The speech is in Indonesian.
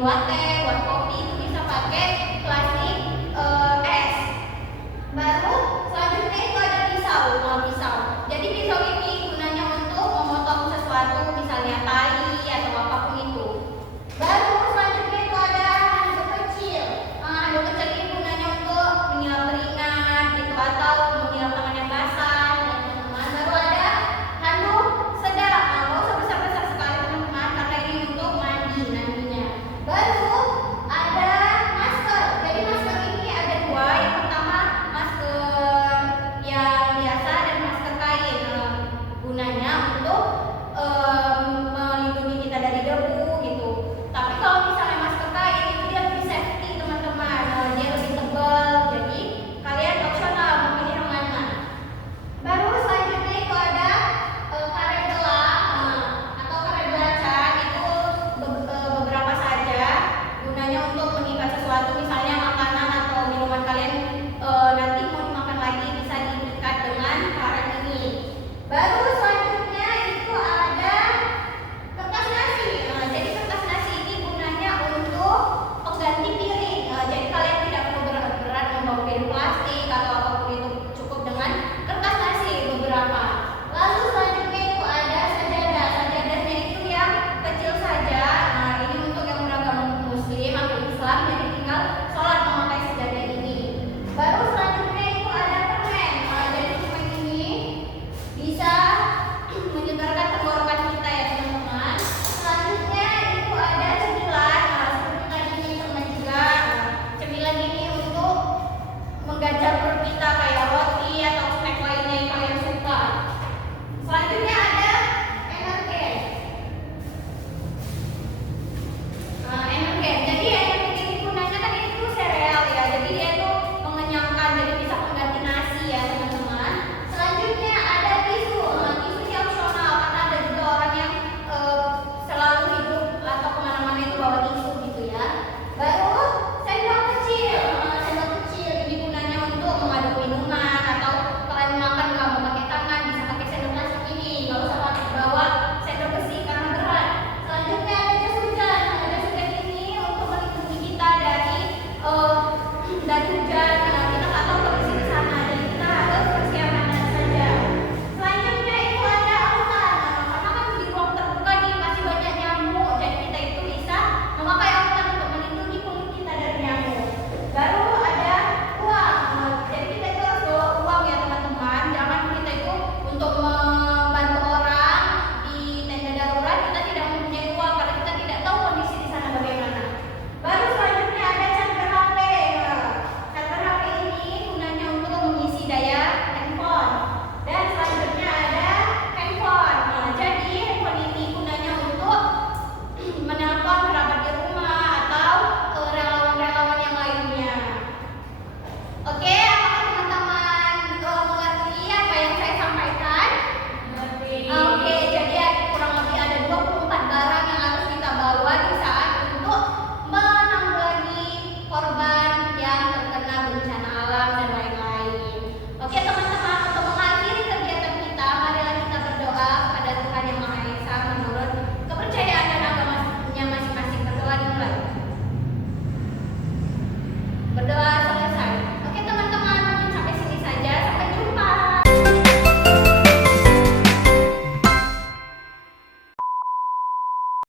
buat teh, buat kopi itu bisa pakai plastik es. Baru selanjutnya itu ada pisau. Jadi pisau ini gunanya untuk memotong sesuatu, misalnya tali atau apapun itu. Baru selanjutnya itu ada handuk kecil. Handuk kecil ini gunanya untuk menyiram keringat gitu atau menyiram tangan yang basah ya teman-teman. Baru ada handuk sedang. Nggak usah besar-besar sekali teman-teman karena ini untuk mandi nantinya. Baru